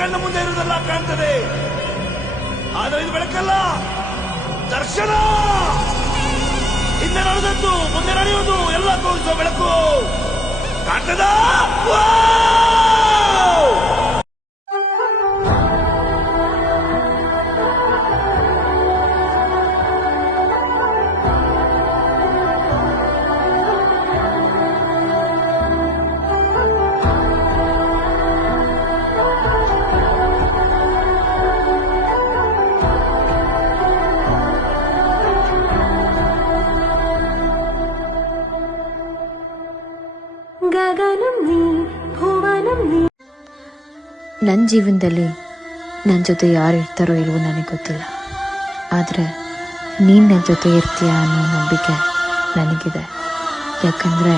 ಕಣ್ಣ ಮುಂದೆ ಇರುವುದೆಲ್ಲ ಕಾಣ್ತದೆ, ಆದರೆ ಇದು ಬೆಳಕಲ್ಲ, ದರ್ಶನ. ಹಿಂದೆ ನಡೆದದ್ದು ಮುಂದೆ ನಡೆಯುವುದು ಎಲ್ಲ ತೋರಿಸುವ ಬೆಳಕು ಕಾಣ್ತದ. ನನ್ನ ಜೀವನದಲ್ಲಿ ನನ್ನ ಜೊತೆ ಯಾರು ಇರ್ತಾರೋ ಇಲ್ವೋ ನನಗೆ ಗೊತ್ತಿಲ್ಲ, ಆದರೆ ನೀನು ನನ್ನ ಜೊತೆ ಇರ್ತೀಯ ಅನ್ನೋ ನಂಬಿಕೆ ನನಗಿದೆ. ಯಾಕಂದರೆ